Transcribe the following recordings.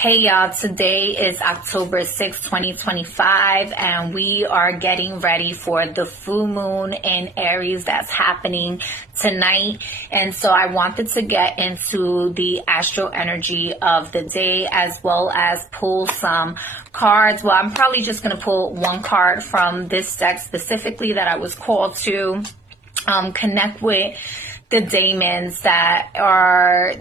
Hey y'all, today is October 6, 2025, and we are getting ready for the full moon in Aries that's happening tonight. And so I wanted to get into the astro energy of the day as well as pull some cards. Well, I'm probably just going to pull one card from this deck specifically that I was called to connect with the demons that are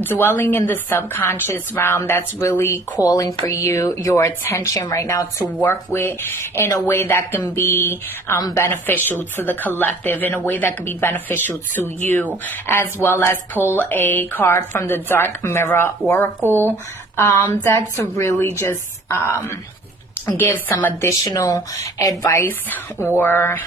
dwelling in the subconscious realm that's really calling for your attention right now to work with in a way that can be beneficial to the collective, in a way that can be beneficial to you, as well as pull a card from the Dark Mirror Oracle deck to really just give some additional advice or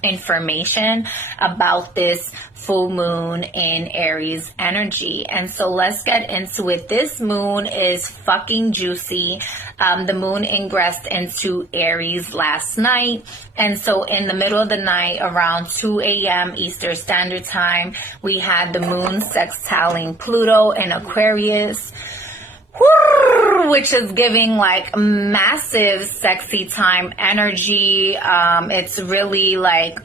information about this full moon in Aries energy. And so let's get into it. This moon is fucking juicy. The moon ingressed into Aries last night. And so in the middle of the night, around 2 a.m. Eastern Standard Time, we had the moon sextiling Pluto in Aquarius, which is giving like massive sexy time energy. It's really like,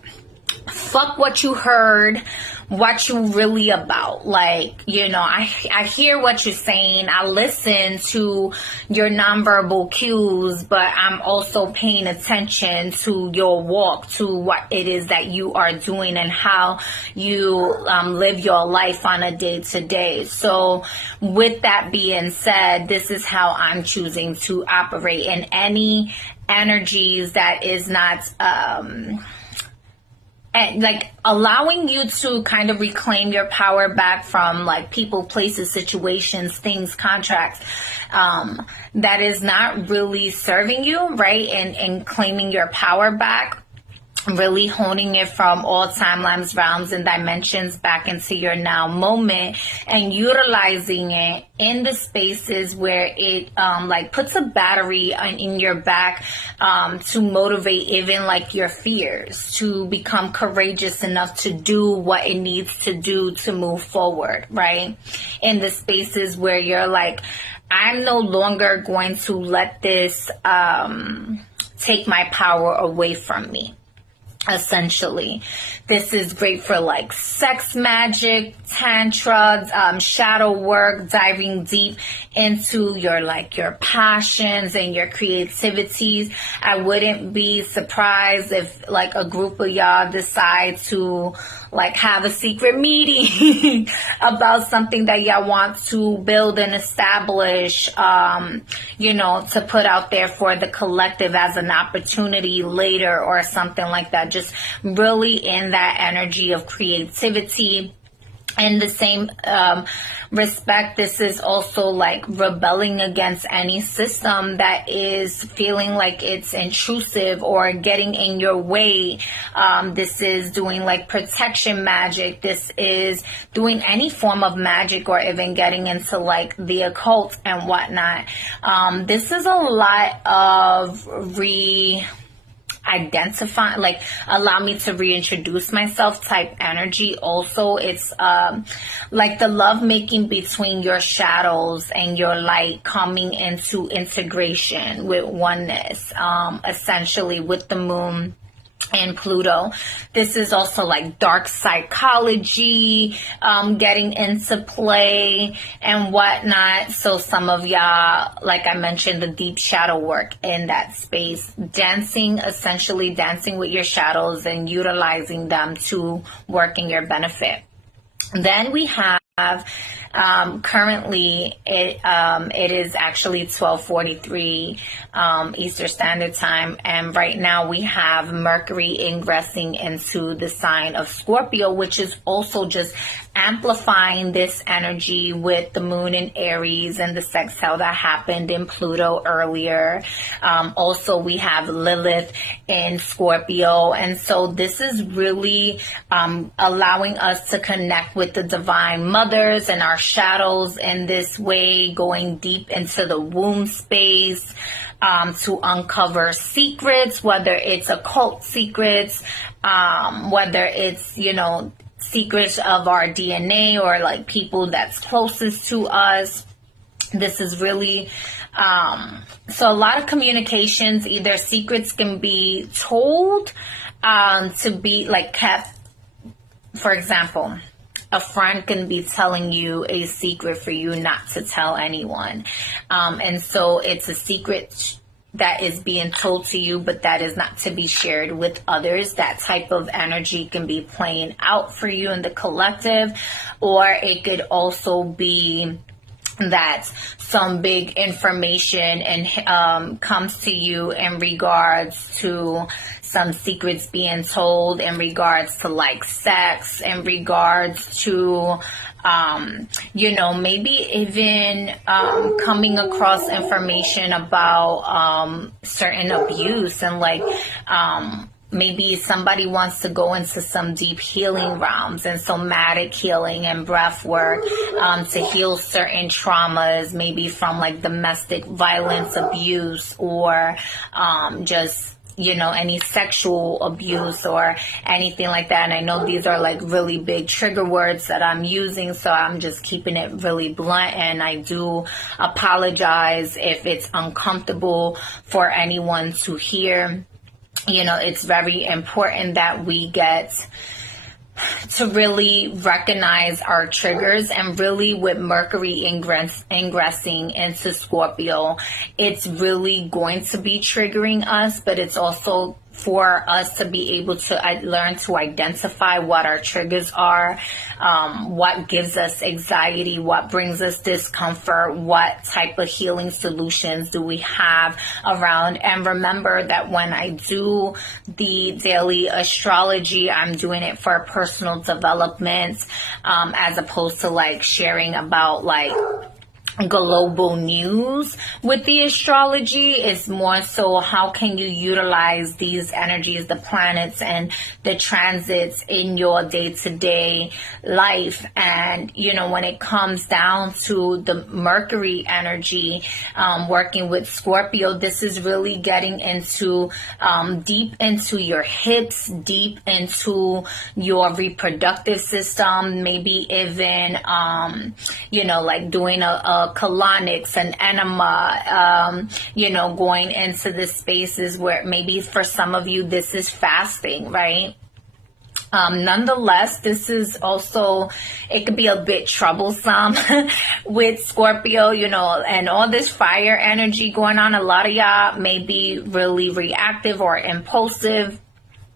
fuck what you heard, what you really about. Like, you know, I hear what you're saying. I listen to your nonverbal cues, but I'm also paying attention to your walk, to what it is that you are doing and how you live your life on a day-to-day. So with that being said, this is how I'm choosing to operate in any energies that is not and like allowing you to kind of reclaim your power back from like people, places, situations, things, contracts that is not really serving you, right? And claiming your power back, really honing it from all timelines, realms, and dimensions back into your now moment, and utilizing it in the spaces where it like puts a battery in your back to motivate even like your fears, to become courageous enough to do what it needs to do to move forward, right? In the spaces where you're like, I'm no longer going to let this take my power away from me. Essentially, this is great for like sex magic, tantra, shadow work, diving deep into your passions and your creativities. I wouldn't be surprised if like a group of y'all decide to like have a secret meeting about something that y'all want to build and establish, you know, to put out there for the collective as an opportunity later or something like that. Just really in that energy of creativity. In the same respect, this is also like rebelling against any system that is feeling like it's intrusive or getting in your way. This is doing like protection magic. This is doing any form of magic or even getting into like the occult and whatnot. This is a lot of identify, like allow me to reintroduce myself type energy. Also, it's like the love making between your shadows and your light coming into integration with oneness, essentially with the moon and Pluto. This is also like dark psychology getting into play and whatnot. So some of y'all, like I mentioned, the deep shadow work in that space, dancing, essentially dancing with your shadows and utilizing them to work in your benefit. Then we have currently it is actually 12:43 Eastern Standard Time, and right now we have Mercury ingressing into the sign of Scorpio, which is also just amplifying this energy with the moon in Aries and the sextile that happened in Pluto earlier. Also, we have Lilith in Scorpio, and so this is really allowing us to connect with the divine mothers and our shadows in this way, going deep into the womb space to uncover secrets, whether it's occult secrets, whether it's, you know, secrets of our DNA or like people that's closest to us. This is really, so a lot of communications, either secrets can be told, to be like kept. For example, a friend can be telling you a secret for you not to tell anyone. And so it's a secret that is being told to you, but that is not to be shared with others. That type of energy can be playing out for you in the collective, or it could also be that some big information and comes to you in regards to some secrets being told, in regards to like sex, in regards to maybe even coming across information about certain abuse, and like maybe somebody wants to go into some deep healing realms and somatic healing and breath work to heal certain traumas, maybe from like domestic violence, abuse, or just any sexual abuse or anything like that. And I know these are like really big trigger words that I'm using, so I'm just keeping it really blunt, and I do apologize if it's uncomfortable for anyone to hear. It's very important that we get to really recognize our triggers, and really with Mercury ingressing into Scorpio, it's really going to be triggering us, but it's also for us to be able to learn to identify what our triggers are, what gives us anxiety, what brings us discomfort, what type of healing solutions do we have around. And remember that when I do the daily astrology, I'm doing it for personal development, as opposed to like sharing about like global news. With the astrology, it's more so how can you utilize these energies, the planets and the transits in your day-to-day life. And when it comes down to the Mercury energy, working with Scorpio, this is really getting into deep into your hips, deep into your reproductive system, maybe even like doing a colonics and enema, going into the spaces where maybe for some of you this is fasting, right? Nonetheless, this is also, it could be a bit troublesome with Scorpio, and all this fire energy going on. A lot of y'all may be really reactive or impulsive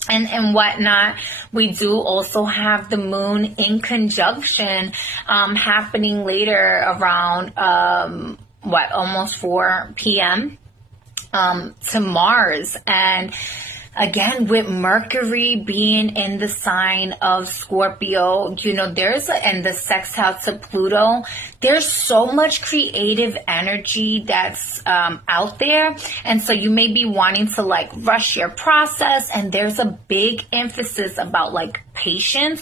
and whatnot. We do also have the moon in conjunction happening later around almost 4 p.m. To Mars. And again, with Mercury being in the sign of Scorpio, and the sextile to Pluto, there's so much creative energy that's out there. And so you may be wanting to like rush your process, and there's a big emphasis about like patience,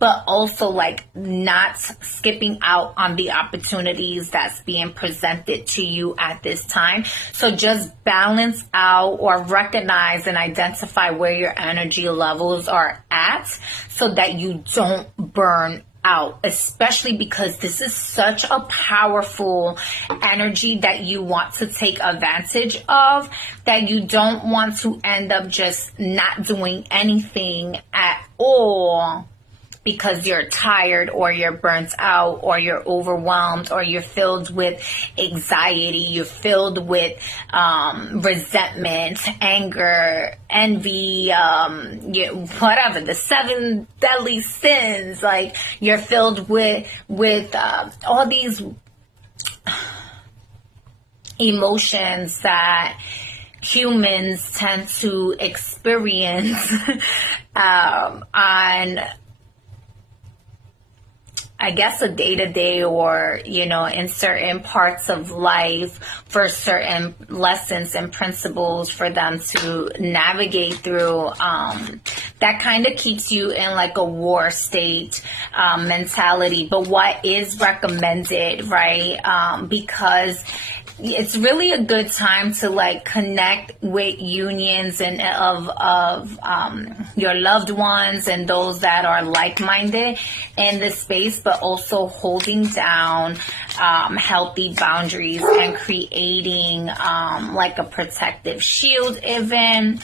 but also like not skipping out on the opportunities that's being presented to you at this time. So just balance out or recognize and identify where your energy levels are at, so that you don't burn out, especially because this is such a powerful energy that you want to take advantage of, that you don't want to end up just not doing anything at all because you're tired, or you're burnt out, or you're overwhelmed, or you're filled with anxiety, you're filled with resentment, anger, envy, whatever, the 7 deadly sins. Like, you're filled with all these emotions that humans tend to experience on, I guess, a day-to-day, or, in certain parts of life, for certain lessons and principles for them to navigate through. That kind of keeps you in like a war state mentality. But what is recommended, right? Because it's really a good time to like connect with unions and of your loved ones and those that are like-minded in this space, but also holding down healthy boundaries and creating like a protective shield even.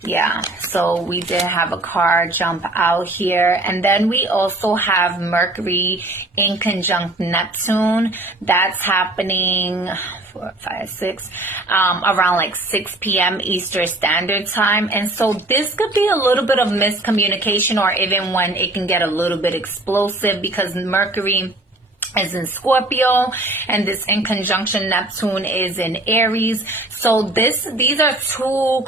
Yeah, so we did have a card jump out here. And then we also have Mercury in conjunct Neptune. That's happening 4, 5, 6, around like 6 p.m. Eastern Standard Time. And so this could be a little bit of miscommunication, or even when it can get a little bit explosive, because Mercury is in Scorpio and this in conjunction Neptune is in Aries. So these are two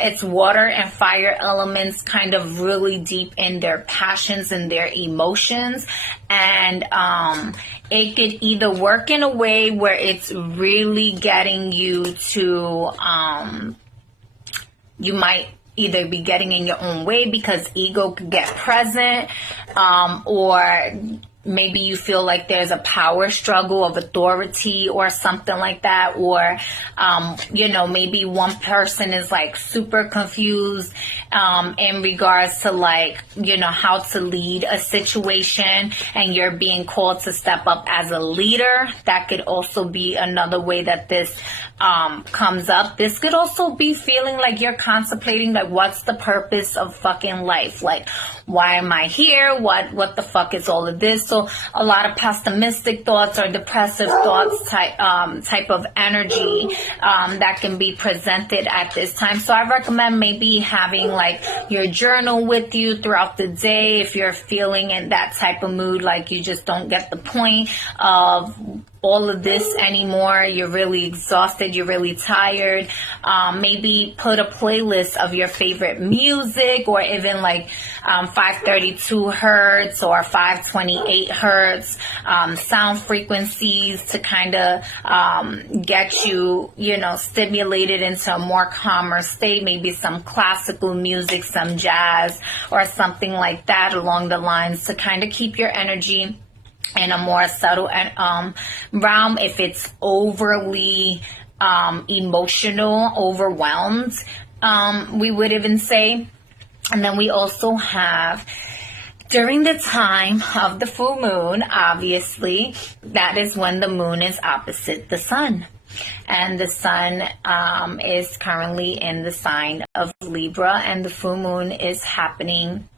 it's water and fire elements kind of really deep in their passions and their emotions, and it could either work in a way where it's really getting you to you might either be getting in your own way because ego could get present, or maybe you feel like there's a power struggle of authority or something like that. Or, you know, maybe one person is like super confused in regards to like, you know, how to lead a situation, and you're being called to step up as a leader. That could also be another way that this comes up. This could also be feeling like you're contemplating like, what's the purpose of fucking life? Like, why am I here? What the fuck is all of this? So a lot of pessimistic thoughts or depressive thoughts type of energy that can be presented at this time. So I recommend maybe having like your journal with you throughout the day if you're feeling in that type of mood, like you just don't get the point of all of this anymore. You're really exhausted. You're really tired. Maybe put a playlist of your favorite music, or even like 532 hertz or 528 hertz sound frequencies to kind of get you, you know, stimulated into a more calmer state. Maybe some classical music, some jazz, or something like that along the lines to kind of keep your energy in a more subtle realm. If it's overly emotional, overwhelmed, we would even say. And then we also have, during the time of the full moon, obviously, that is when the moon is opposite the sun. And the sun is currently in the sign of Libra, and the full moon is happening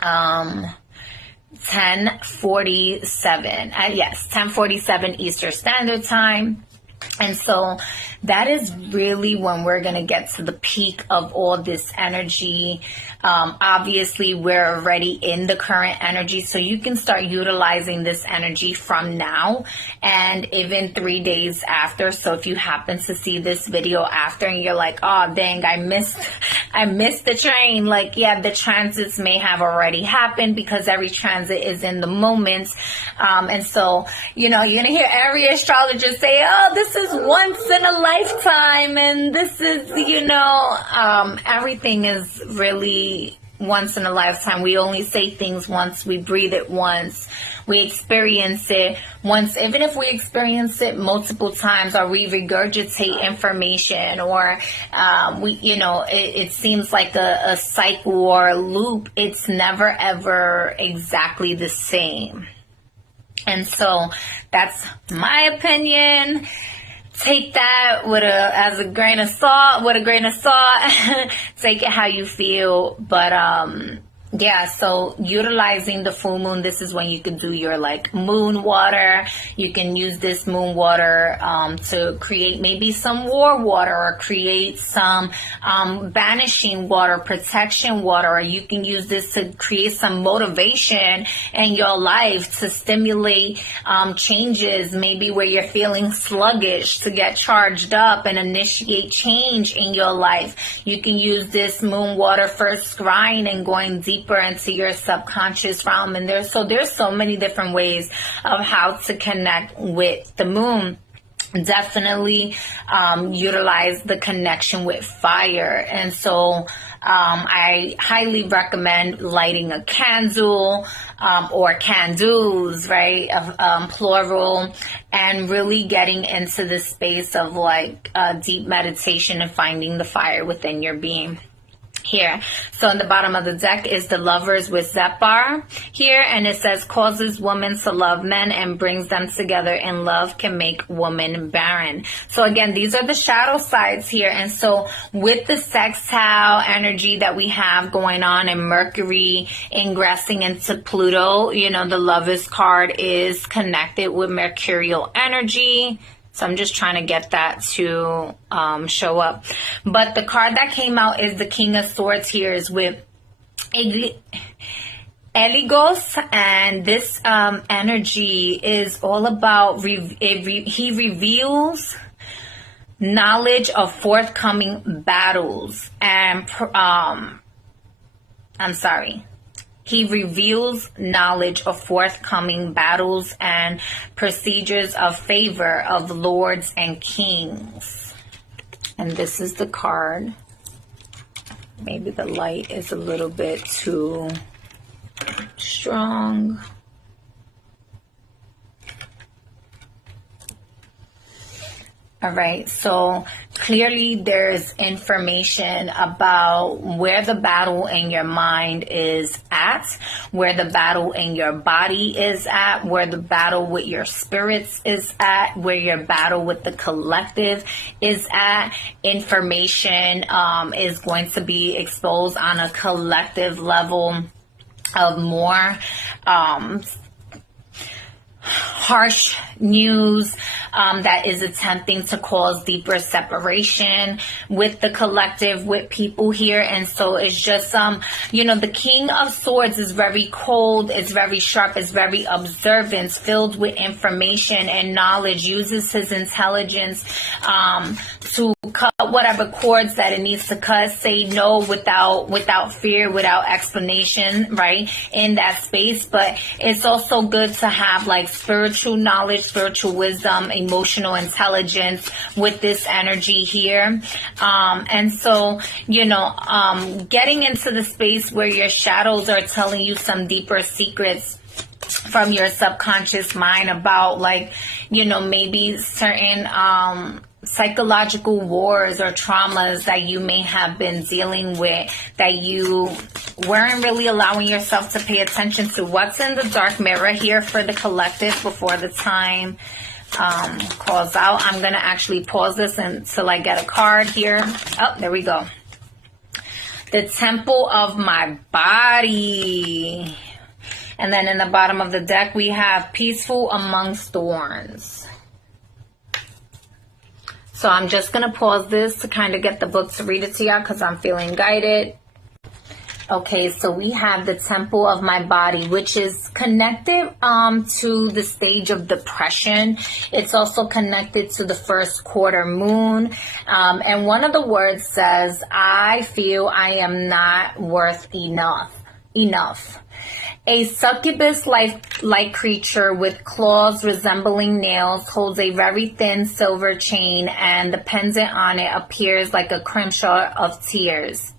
10:47. Yes, 10:47 Eastern Standard Time. And so that is really when we're going to get to the peak of all this energy. Obviously, we're already in the current energy, so you can start utilizing this energy from now and even 3 days after. So if you happen to see this video after and you're like, oh, dang, I missed the train. Like, yeah, the transits may have already happened because every transit is in the moment. And so, you know, you're going to hear every astrologer say, oh, this is once in a lifetime, and this is, you know, everything is really once in a lifetime. We only say things once, we breathe it once, we experience it once. Even if we experience it multiple times, or we regurgitate information, or we, you know, it seems like a cycle or a loop, it's never ever exactly the same. And so that's my opinion. Take that as a grain of salt, Take it how you feel. But, yeah, so utilizing the full moon, this is when you can do your like moon water. You can use this moon water to create maybe some war water, or create some banishing water, protection water, or you can use this to create some motivation in your life to stimulate changes, maybe where you're feeling sluggish, to get charged up and initiate change in your life. You can use this moon water for scrying and going deeper into your subconscious realm. And there's so many different ways of how to connect with the moon. Definitely utilize the connection with fire. And so I highly recommend lighting a candle, or can-dos, right? Plural, and really getting into the space of like deep meditation and finding the fire within your being. Here. So in the bottom of the deck is the Lovers with Zephyr here, and it says causes women to love men and brings them together in love, can make woman barren. So again, these are the shadow sides here. And so with the sextile energy that we have going on and Mercury ingressing into Pluto, you know, the Lovers card is connected with mercurial energy. So I'm just trying to get that to show up. But the card that came out is the King of Swords here is with Eligos. And this energy is all about, he reveals knowledge of forthcoming battles. And, he reveals knowledge of forthcoming battles and procedures of favor of lords and kings. And this is the card. Maybe the light is a little bit too strong. All right, so clearly there's information about where the battle in your mind is at, where the battle in your body is at, where the battle with your spirits is at, where your battle with the collective is at. Information is going to be exposed on a collective level of more harsh news that is attempting to cause deeper separation with the collective, with people here. And so it's just, you know, the King of Swords is very cold, it's very sharp, it's very observant, filled with information and knowledge, uses his intelligence to cut whatever cords that it needs to cut, say no without fear, without explanation, right, in that space. But it's also good to have like spiritual knowledge, spiritual wisdom, emotional intelligence with this energy here. And so, you know, getting into the space where your shadows are telling you some deeper secrets from your subconscious mind about, like, you know, maybe certain psychological wars or traumas that you may have been dealing with that you weren't really allowing yourself to pay attention to. What's in the dark mirror here for the collective before the time calls out? I'm going to actually pause this until I get a card here. Oh, there we go. The Temple of my body. And then in the bottom of the deck, we have Peaceful Amongst Thorns. So I'm just going to pause this to kind of get the book to read it to y'all because I'm feeling guided. Okay, so we have the Temple of my body, which is connected to the stage of depression. It's also connected to the first quarter moon. And one of the words says, I feel I am not worth enough. A succubus-like creature with claws resembling nails holds a very thin silver chain, and the pendant on it appears like a crimson of tears.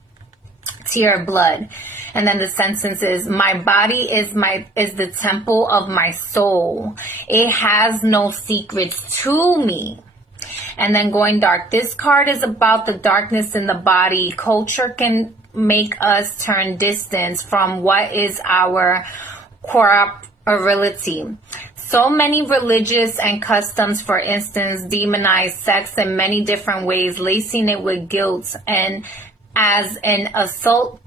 Tear of blood. And then the sentence is, my body is the temple of my soul. It has no secrets to me. And then going dark. This card is about the darkness in the body. Culture can make us turn distance from what is our corporeality. So many religious and customs, for instance, demonize sex in many different ways, lacing it with guilt and as an assault.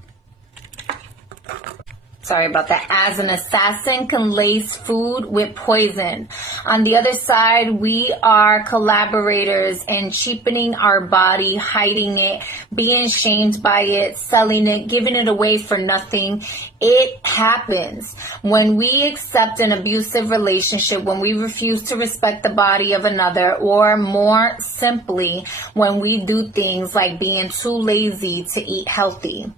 Sorry about that. As an assassin can lace food with poison. On the other side, we are collaborators in cheapening our body, hiding it, being shamed by it, selling it, giving it away for nothing. It happens. When we accept an abusive relationship, when we refuse to respect the body of another, or more simply, when we do things like being too lazy to eat healthy.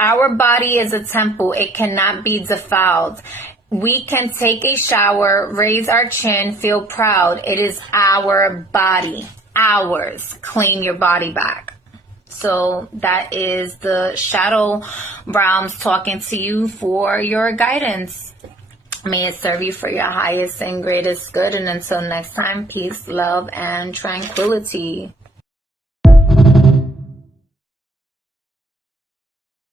Our body is a temple. It cannot be defiled. We can take a shower, raise our chin, feel proud. It is our body. Ours. Claim your body back. So that is the shadow realms talking to you for your guidance. May it serve you for your highest and greatest good. And until next time, peace, love, and tranquility.